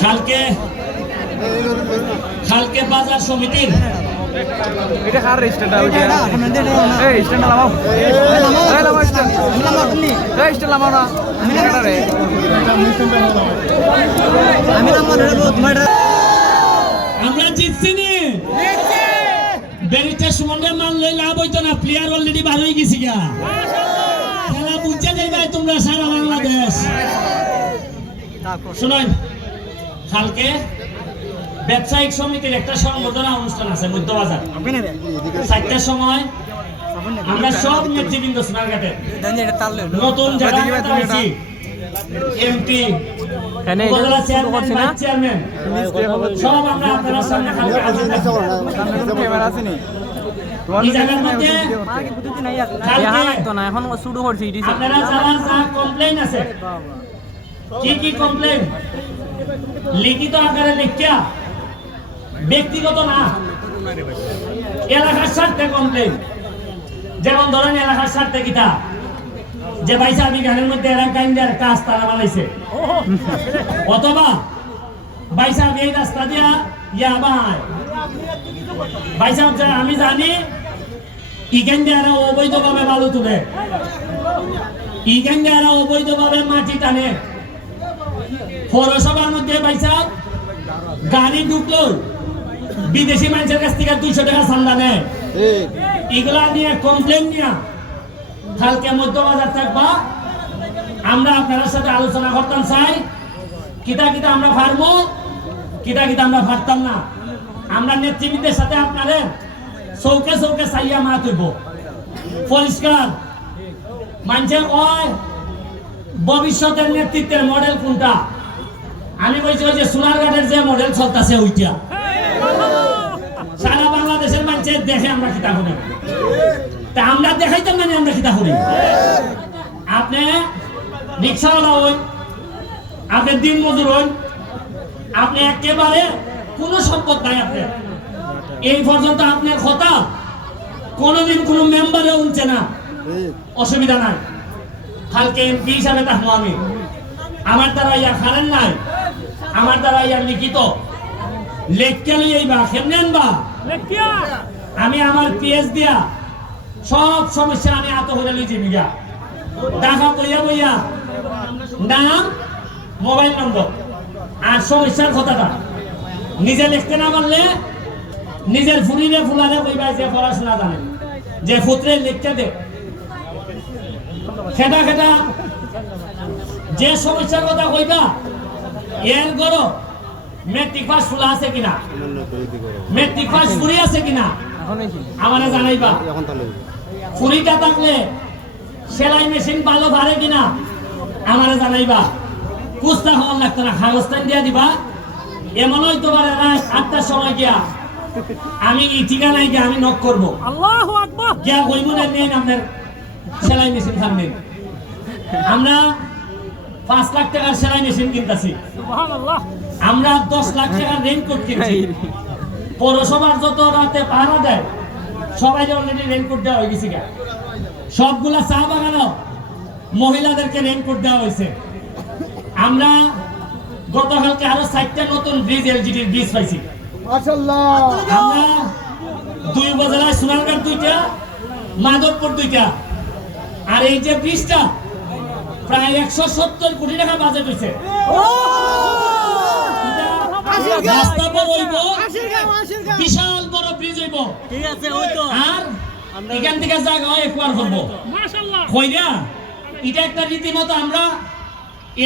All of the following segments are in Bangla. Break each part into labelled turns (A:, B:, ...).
A: খালকে খালকে বাজার সমিতির
B: এটা কার স্ট্যান্ড আউট এই স্ট্যান্ড লামাও এই লামাও স্ট্যান্ড এই স্ট্যান্ড লামাও না। এটা রে।
A: আমরা জিতছি নি। ব্যারিস্টার সুমনরে মান লই লাভ হইতো না। প্লেয়ার অলরেডি ভালো হয়ে গেছি গা। খেলা বুঝছে যাইবা তোমরা সারা বাংলাদেশ। শুনুন কালকে ব্যবসায়িক সমিতির একটা সংবর্ধনা অনুষ্ঠান আছে মধ্যবাজার। চারটার সময় আমরা সব নেতৃবৃন্দ সোনারঘাটে। নতুন যারা এমপি
B: শুরু করছি
A: চেয়ারম্যান চেয়ারম্যান সব আমরা আপনার সামনে
B: এখন শুরু করছি
A: যারা যা কমপ্লেইন আছে কি কি কমপ্লেইন লিখিত আকারে লিখিয়া ব্যক্তিগত না। এলাকার স্বার্থে কমপ্লেইন যেমন ধরেন এলাকার স্বার্থে কিতা? যে আমি গানের মধ্যে বানাইছে। অথবা ভাইসা এই রাস্তা দিয়া ইয়া বাই ভাইসা আমি জানি ইখান দিয়ে এরা অবৈধভাবে বালু তুলে। ইখান দিয়ে এরা অবৈধভাবে মাটি টানে। পৌরসভার মধ্যে পয়সা গাড়ি ঢুকলো বিদেশি মানুষের কাছ থেকে দুইশো টাকা চান্দা নেয় এগুলা নিয়ে কমপ্লেন নিয়ে কালকে মধ্যবাজার থাকবা। আমরা আপনার সাথে আলোচনা করতাম চাই কিতা কিতা আমরা পারব কিতা কিতা আমরা পারতাম না। আমরা নেতৃবৃন্দের সাথে আপনাদের চৌকে চৌকে চাইয়া মা তুইব পরিষ্কার। মানুষের ভবিষ্যতের নেতৃত্বের মডেল কোনটা? আমি বলছি ওই যে সোনারঘাটের যে মডেল চলতেছে ওইটা। সারা বাংলাদেশের মানুষের দেখে আমরা কিতা করি। তা আমরা দেখাইতাম মানে আমরা কিতা করি। আপনি রিক্সাওয়ালা হন আপনি দিন মজুর হন আপনি একেবারে কোনো সম্পদ নাই আপনার এই পর্যন্ত আপনার কথা কোনোদিন কোনো মেম্বারে উঠছে না। অসুবিধা নাই। কালকে এমপি হিসাবে থাকব আমি। আমার দ্বারা ইয়া খারেন নাই। আমার দ্বারা ইয়া লিখিত। লেখকে লইবা কেমনে আনবা? আমি আমার পিএস দিয়া সব সমস্যা আমি আত করে লিখি মিগা দেখা কইয়া বইয়া। নাম মোবাইল নম্বর। আর সমস্যার কথাটা। নিজে লিখতে না পারলে নিজের ফুরিরে ফুলারে কইবা যে পড়াশোনা জানে। যে পুত্রে লিখতে দে। খেটা খেটা যে সমস্যার কথা কইবা এর গরো মেট্রিক পাস ফুলা আছে কিনা? মেট্রিক পাস ফুরি আছে কিনা? আমারে জানাইবা। ফুরিটা থাকলে সেলাই মেশিন ভালো ভারে কিনা? আমারে জানাইবা। কুস্তা হওয়ার লাগতো না কাগজটান দিয়া দিবা। এমন হইতে পারে আটটার সময় গিয়া আমি ঠিকানায় গিয়া আমি নক করব। গিয়া কইব না নেন আপনার সেলাই মেশিন নেন আমরা পাঁচ লাখ টাকার সেলাই মেশিন কিনতেছি। আমরা দশ লাখ টাকার রেইনকোট কিনছি পৌরসভার যত রাতে পাহারা দেয় সবাই অলরেডি রেইনকোট দেওয়া হয়ে গেছে গা। সবগুলা চা বাগানও মহিলাদেরকে রেইনকোট দেওয়া হয়েছে। আমরা গতকালকে আরও চারটা নতুন ব্রিজ এলজিডির ব্রিজ পাইছি। আমরা দুই উপজেলায় সোনারগাঁর দুইটা মাধবপুর দুইটা। আর এই যে ব্রিজটা প্রায় একশো সত্তর কোটি টাকা বাজেট হয়েছে রাস্তা বড় হইব। বিশাল বড় ব্রিজ হইব।
C: ঠিক আছে ওই তো।
A: আর এখান থেকে জায়গা হয় একবার করব কইরা এটা একটা রীতিমতো আমরা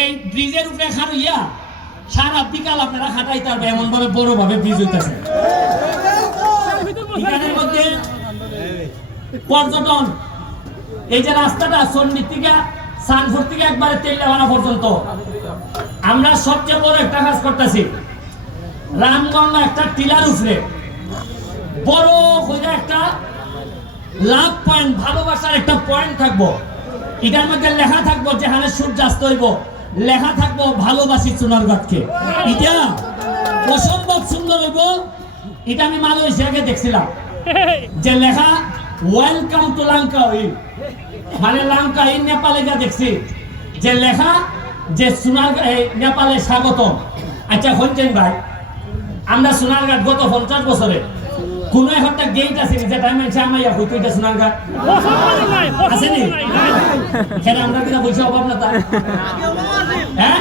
A: এই ব্রিজের উপরে খাটইয়া সারা বিকাল আপনারা খাটাইতে পারবে এমন ভাবে বড় ভাবে ব্রিজ হইতেছে। এখানের মধ্যে পর্যটন এই যে রাস্তাটা সন্নির থেকে সানপুর থেকে একবারে তেলিয়াখানা পর্যন্ত। আমরা সবচেয়ে বড় একটা কাজ করতেছি। রামগঙ্গা একটা টিলার উপরে বড় করে একটা লাভ পয়েন্ট, ভালোবাসার একটা পয়েন্ট থাকব। এটার মধ্যে লেখা থাকব যেখানে সূর্যাস্ত হইব। লেখা থাকব ভালোবাসি চুনারগড়কে এটা অসম্ভব সুন্দর হইব। এটা আমি মালয়েশিয়াকে দেখছিলাম। যে লেখা ওয়েলকাম টু লাঙ্কা উইল মানে লাঙ্কা ইন নেপালে যা দেখছি, যে লেখা, যে এই নেপালে স্বাগতম। আচ্ছা হচ্ছেন ভাই, আমরা সোনারঘাট গত পঞ্চাশ বছরে কোন একটা গেট আছে যেটা আমি আমাইয়া হইতো এটা সোনারঘাট আসেনি? এখানে আমরা কিনা বলছি অভাব না তার। হ্যাঁ?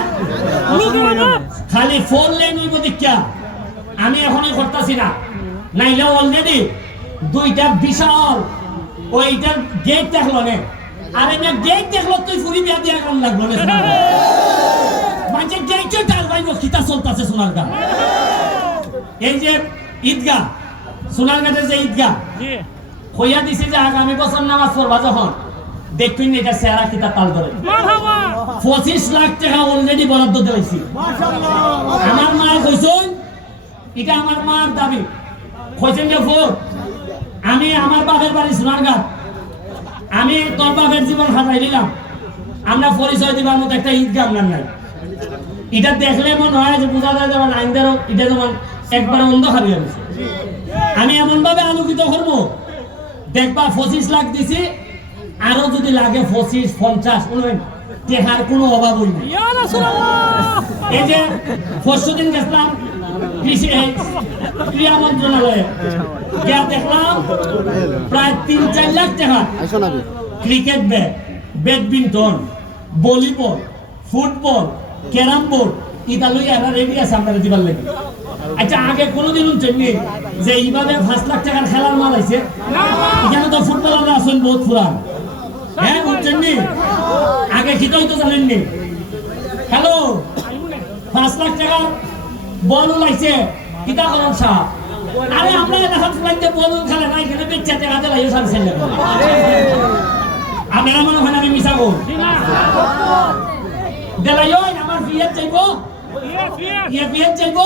A: খালি ফোর লেন হইব দীক্ষা। আমি এখনই করতেছি না। নাইলে অলরেডি দুইটা বিশাল, ওইটার গেট দেখল নে। আর এটা গেট দেখল তুই ফুরি বিয়া দিয়া কাম লাগল না মানে গেটে টাল ভাই খিতা চলতেছে সোনারগা এই যে ঈদগাহ সোনারঘাটের যে ঈদগাহ
C: জি।
A: হইয়া দিছে যে আগামী বছর নামাজ পড়বা যখন দেখবেন এটা সেরা খিতা তাল ধরে পঁচিশ লাখ টাকা অলরেডি বরাদ্দ দিয়েছি আমার মা কইছেন এটা আমার মার দাবি কইছেন যে ফোর আমি আমার বাপের বাড়ি সোনারঘাট আমি তোর বাপের জীবন হাতাই দিলাম আমরা পরিচয় দিবার মতো একটা ঈদগাহ আপনার নাই। এটা দেখলে মনে হয় যে বোঝা যায় যেমন আইনদারও এটা যেমন একবার অন্ধকার হয়ে গেছে। আমি এমন ভাবে আলোকিত করব দেখবা পঁচিশ লাখ দিছি আরও যদি লাগে পঁচিশ পঞ্চাশ শুনবেন টেহার কোনো অভাব হই নাই।
C: ইয়া রাসূলুল্লাহ!
A: এই যে পরশু দিন গেছিলাম ক্রীড়া মন্ত্রণালয়ে। গিয়া দেখলাম প্রায় তিন চার লাখ টাকা। Cricket bat badminton volleyball football carrom board ইটা লই এরা রেডি আছে আপনারা দিবার লাগে। আচ্ছা আগে কোনোদিন শুনছেননি যে এইভাবে পাঁচ লাখ টাকার খেলার মাল আছে এখানে তো ফুটবলাররা আছেন বহুত পুরান। হ্যাঁ বুঝছেননি আগে খিতাই তো জানেননি হ্যালো? পাঁচ লাখ টাকার বল উলাইছে। কিতা করেন সাহ আরে আমরা এখন ফুলাইতে বল খেলে না এখানে বেচা টাকা দিলাই সারছেন আপনারা মনে হয় আমি মিশা গো
C: জি না
A: দেলাই আমার বিয়ে চাইব? ইয়ে বিয়ে চাইব?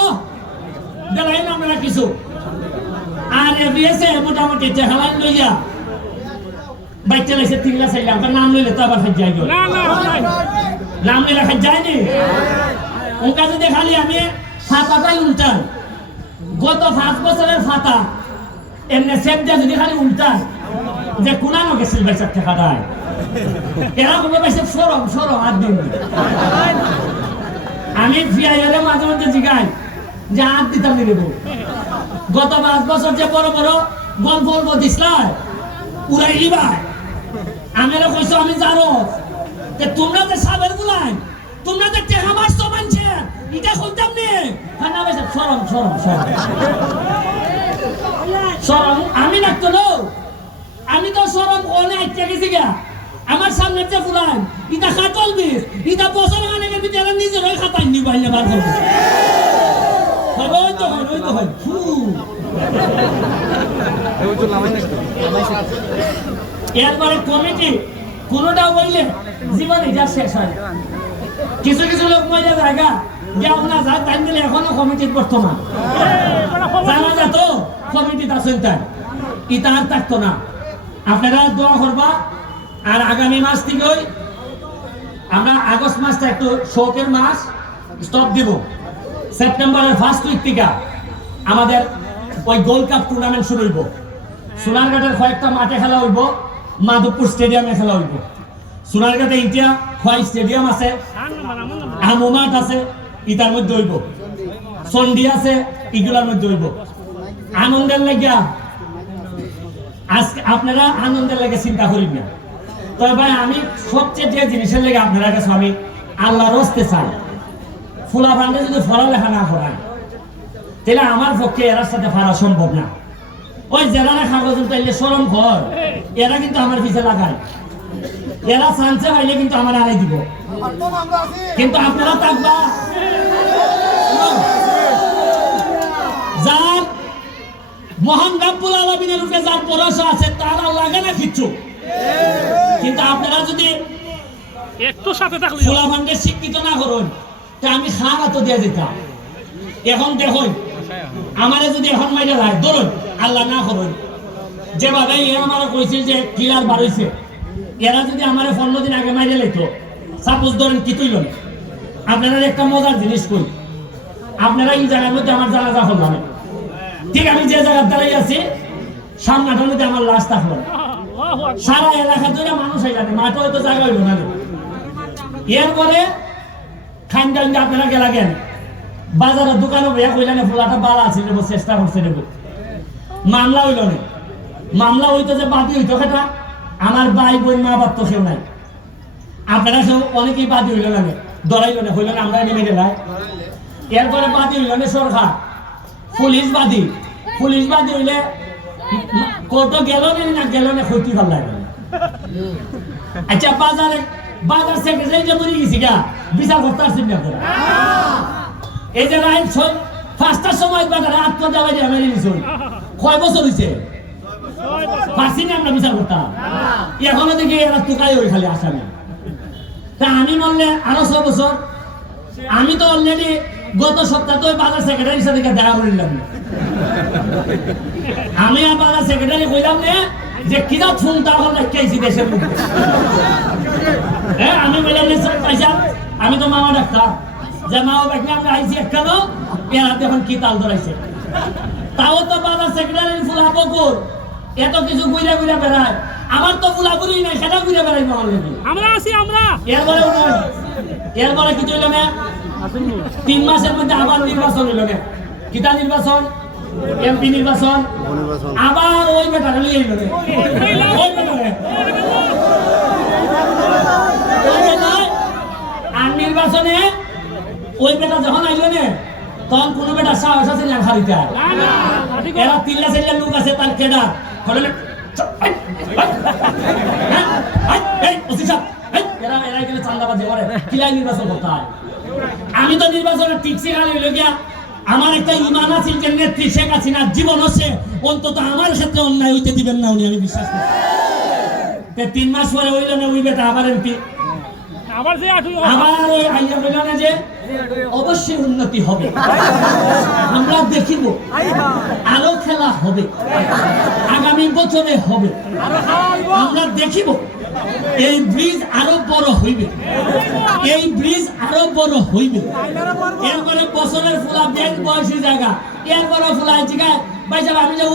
A: দেলাই না আপনারা কিছু? আর এ বিয়েছে মোটামুটি চেহালাই লইয়া। বাইতে লাইছে তিন লাখ চাইলাম তার নাম লইলে তো আবার খাই যাই নাম লইলে খাই যায়নি ওকা যদি খালি আমি? ফাতাটাই উল্টাই গত পাঁচ বছরের ফাতা এমনি সেপ দিয়ে যদি খালি উল্টাই যে কোনানো গেছিল বেচার টাকাটায় এরা কোনো বেশি সরম সরম, আর দিন আমি ফিয়াইলে মাঝে মধ্যে জিগাই, যে আর দিতাম নি দেবো গত পাঁচ বছর যে বড় বড় গল্প গল্প দিসলাই উড়াই লিবাই আমি কইছো আমি জানো তোমরা যে সাবের গুলাই, তোমরা যে টেকা মারছো মানছে এটা কইতাম নে। না বেশ সরম সরম সরম। সরম আমি তো সরম ওনে আইতে গেছি গা। আমার সামনে যে ফুলান ইটা খাতল বিস ইটা বছর খানেকের ভিতরে নিজের ওই খাতাই নি বাইলে বার করব। হয়, ওই তো হয় ওই তো হয়। এরপরে কমিটি কোনোটা বললে জীবন এটা শেষ হয় কিছু কিছু লোক মজা জায়গা আপনারা দোয়া করবা, আর আগামী মাস থেকে আমরা আগস্ট মাসটা একটু শোকের মাস স্টপ দিব। সেপ্টেম্বরের ফার্স্ট উইক থেকে আমাদের ওই গোল্ড কাপ টুর্নামেন্ট শুরু হইব। সোনারঘাটের কয়েকটা মাঠে খেলা হইব, মাধবপুর স্টেডিয়ামে খেলা হইব। সোনারঘাটে ইন্ডিয়া খোয়াই স্টেডিয়াম আছে আমো মাঠ আছে ইটার মধ্যে হইব। চন্ডি আছে ইগুলার মধ্যে হইব। আনন্দের লাগিয়া, আজকে আপনারা আনন্দের লাগে চিন্তা করিব না। তবে ভাই, আমি সবচেয়ে যে জিনিসের লেগে আপনারা কাছে আমি আল্লাহর হস্তে চাই। ফুলা ভান্ডে যদি পড়ালেখা না করায়, তাহলে আমার পক্ষে এরার সাথে পারা সম্ভব না। ওই যারা কাগজ তাইলে সরম ঘর, এরা কিন্তু আমার পিছে লাগায়। এরা চান্সে পাইলে কিন্তু আমার আড়াই দিব। কিন্তু আপনারা থাকবা। যার মহান রাব্বুল আলমিনের উপরে যার ভরসা আছে তার আর লাগে না কিচ্ছু। কিন্তু আপনারা যদি
C: একটু সাথে থাকলে
A: খোলা ভান্ডে শিক্ষিত না করুন তা আমি খান তো দিয়ে দিতাম। এখন দেখুন আমারে যদি এখন মাইরে যায় ধরুন আল্লাহ না করুন। যেভাবে এ আমার কইছে যে কিলার বাড়ইছে এরা যদি আমারে পনেরো দিন আগে মাইরে লাইতো সাপোজ ধরেন কি তুইল আপনারা একটা মজার জিনিস কই? আপনারা এই জায়গার মধ্যে আমার জানাজা করলাম ঠিক আমি যে জায়গার দাঁড়াই আছি, সামনাটার মধ্যে আমার লাশ থাকল। সারা এলাকা ধরে মানুষ হয়ে যাবে, মাঠে হয়তো জায়গা হইল না। এরপরে খান টাইম আপনারা গেলা গেন বাজারে দোকানে বইয়া কইলানে, ফুলাটা বালা আছে, নেব, চেষ্টা করছে, নেব। মামলা হইল না। মামলা হইতো যে বাদী হইতো সেটা আমার ভাই বোন, মা বাপ তো কেউ নাই। আপনারা কেউ অনেকেই বাদী হইল না দরাইল না, হইল না আমরা নেমে গেলাই এরপরে বাদী হইল না সরকার। পুলিশ বাদী। পুলিশ বাদী হইলে কোর্ট গেল না গেল না ক্ষতি ভালো লাগে আচ্ছা বাজারে বাজার সেক্রেটারি যে মরে গেছি গা, বিচার করতে আসছেন না আপনারা? এই যে লাইন ছয় পাঁচটার সময় বাজারে আত্মহত্যা বাইরে মেরে গেছিল কয় বছর হয়েছে। পারছি না আমরা বিচার করতাম এখনও দেখি এরা তুকাই ওই খালি আসামি। তা আমি বললে, আরও ছ বছর। আমি তো অলরেডি গত সপ্তাহে তো বাজার সেক্রেটারির সাথে দেখা করে নিলাম। আমি আর বাজার সেক্রেটারি কইলাম নে যে কিনা ফোন তখন রাখিয়েছি দেশের মধ্যে হ্যাঁ আমি বললাম স্যার পয়সা আমি তো মামা ডাক্তার। যে মা বাবা আমি আইছি একখানো এরা এখন কি তাল ধরাইছে? তাও তো বাজার সেক্রেটারি ফুলা বকুর এত কিছু ঘুরে ঘুরে বেড়ায়। আমার তো ফুলাপুরি নাই সেটা ঘুরে বেড়াইবো আমার
C: আমরা আছি আমরা।
A: এরপরে এরপরে কি হইল না তিন মাসের মধ্যে আবার নির্বাচন হইল না কিতা নির্বাচন? এমপি নির্বাচন। আবার ওই বেটারে লিয়ে না ওই বেটারে আর নির্বাচনে ওই বেটা যখন আইল না তখন কোনো বেটা সাহস আছে না খারিতে। এরা তিল্লা চাইল্লা লোক আছে তার কেডা আমি তো নির্বাচনে টিকছি খালি হইল গিয়া আমার একটা ইমান আছে যে নেত্রী শেখ হাসিনা জীবন আছে অন্তত আমার সাথে অন্যায় হইতে দিবেন না উনি আমি বিশ্বাস করি তিন মাস পরে হইল না ওই বেটা আবার এমপি
C: আবার যে
A: না যে অবশ্যই উন্নতি হবে আমরা দেখিব, আলো খেলা হবে। আগামী বছরে হবে। আমরা দেখিব, এই ব্রিজ আরও বড় হইবে। এই ব্রিজ আরও বড় হইবে। এরপরে বছরের ফুলা বেশ বয়সী জায়গা। এরপরে ফুলা জিগায় আমি যে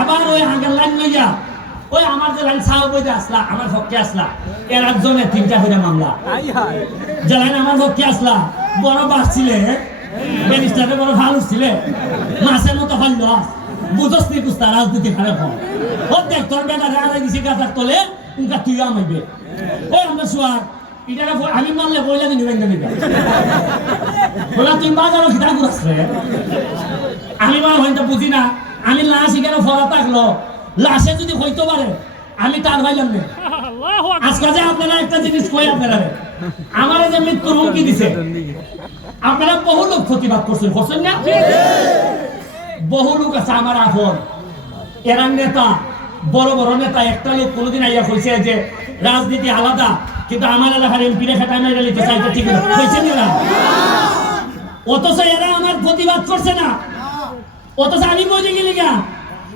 A: আবার ওই আগের লাইন লইয়া ওই আমার যে লাইন সাহ বইতে আসলা আমার পক্ষে আসলা। এর একজনে তিনটা করে মামলা। যে লাইন আমার পক্ষে আসলা বড় বাস ছিলে ব্যারিস্টারে বড় ভালো ছিলে মাসের মতো হইল বুঝস নি কুস্তা রাজনীতি খারাপ হয়। ও দেখ তোর বেটা রাজা গেছি গাছার তলে উনকা তুইও আমাইবে। ওই আমরা শুয়া এটা আমি মারলে বইলা দিনি বেঙ্গা নিবে বলা তুই বাজারও খিদা ঘুরাস রে। আমি মা হইতে বুঝি না আমি লাশ এখানে ফরা থাকল লাশে যদি হইতে পারে আমি তার ভাইলাম না। আজকে যে আপনারা একটা জিনিস কই আপনারা? আমার যে মৃত্যুর হুমকি দিছে। আপনারা বহু লোক প্রতিবাদ করছেন করছেন না? বহু লোক আছে আমার আপন। এরা নেতা বড় বড় নেতা একটা লোক কোনোদিন আইয়া কইছে যে রাজনীতি আলাদা কিন্তু আমার এলাকার এমপি রেখা টাইম লিখতে চাইতে ঠিক না? কইছেন এরা অথচ এরা আমার প্রতিবাদ করছে না। অথচ আমি বলে গেলি গা।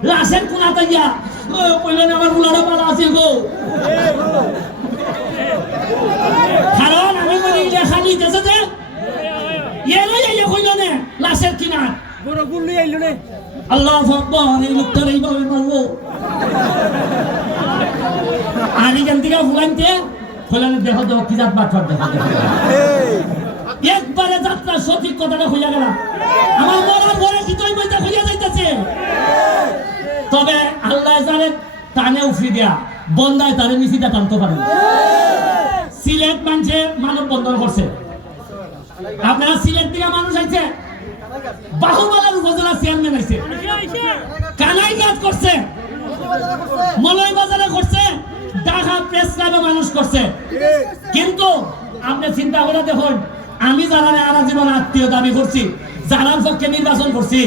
A: লাশের কোনাতে গিয়া ও, কইলেন আমার বুলাটা পালা আছে গো। কারণ আমি বলে গেলে খালি দেশে যে কইল নে লাশের কিনার।
C: বড় গুল্লি আইলো রে
A: আল্লাহ আকবার এই লোকটার এইভাবে মারবো। আর এখান থেকে ফুলাইতে ফুলানে দেখো দেখো কি জাত দেখো দেখো। একবারে যাত্রা সঠিক কথাটা হইয়া গেল আমার মরার পরে কি তুই বইতে হইয়া যাইতেছে তবে আল্লাহ জানে টানে দেয়া বন্দায় তারে পারে। সিলেট মানব করছে। আপনারা সিলেট মানুষ বাহুবালার উপজেলা চেয়ারম্যান
C: আইসে
A: কানাইঘাট করছে, মলয় বাজারে করছে, ঢাকা প্রেস ক্লাবে মানুষ করছে। কিন্তু আপনি চিন্তা করে দেখুন, আমি যারা আরা জীবন আত্মীয় দাবি করছি যারার পক্ষে নির্বাচন করছি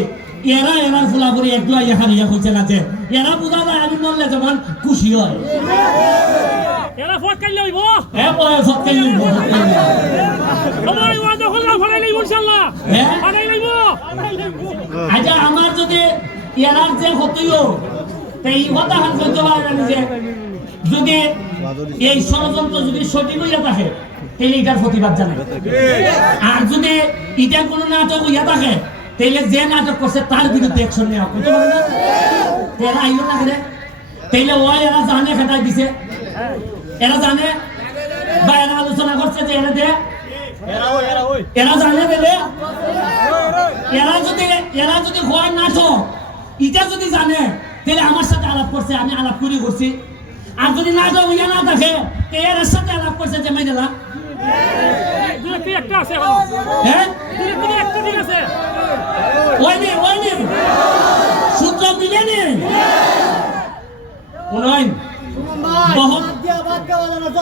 A: এরা এরার ফুলাফুরি এখানে ইয়া হইছে না যে এরা বোঝা যায় আমি মরলে যেমন খুশি হয়।
C: এরা ফট কাইলে হইব?
A: হ্যাঁ পরে সত্যি নির্ব
C: সবাই ওয়াদা করলাম ফলাই লইব ইনশাআল্লাহ।
A: হ্যাঁ?
C: ফলাই লইব।
A: আচ্ছা আমার যদি এরার যে হতেও এই কথা হাত করতে পারে না যে যদি এই ষড়যন্ত্র যদি সঠিক হইয়া থাকে তাহলে এটার প্রতিবাদ জানাই। আর যদি এটা কোনো নাটক ইয়া থাকে তাহলে যে নাটক করছে তার বিরুদ্ধে অ্যাকশন নেওয়া পারো না? তাহলে না রে তাইলে ওই এরা জানে খেটাই দিছে। এরা জানে? বা এরা আলোচনা করছে যে এরা দে। এরা জানে দেবে এরা যদি এরা যদি হয় নাটক এটা যদি জানে তাহলে আমার সাথে আলাপ করছে আমি আলাপ করি করছি। আর যদি নাটক ইয়া না থাকে তো এর সাথে আলাপ করছে যে
C: এখন।
A: হ্যাঁ
C: দুই একটি একটা দিন আছে
A: ওই নে ওই নে সূত্র মিলে নে উনয়ন বহুত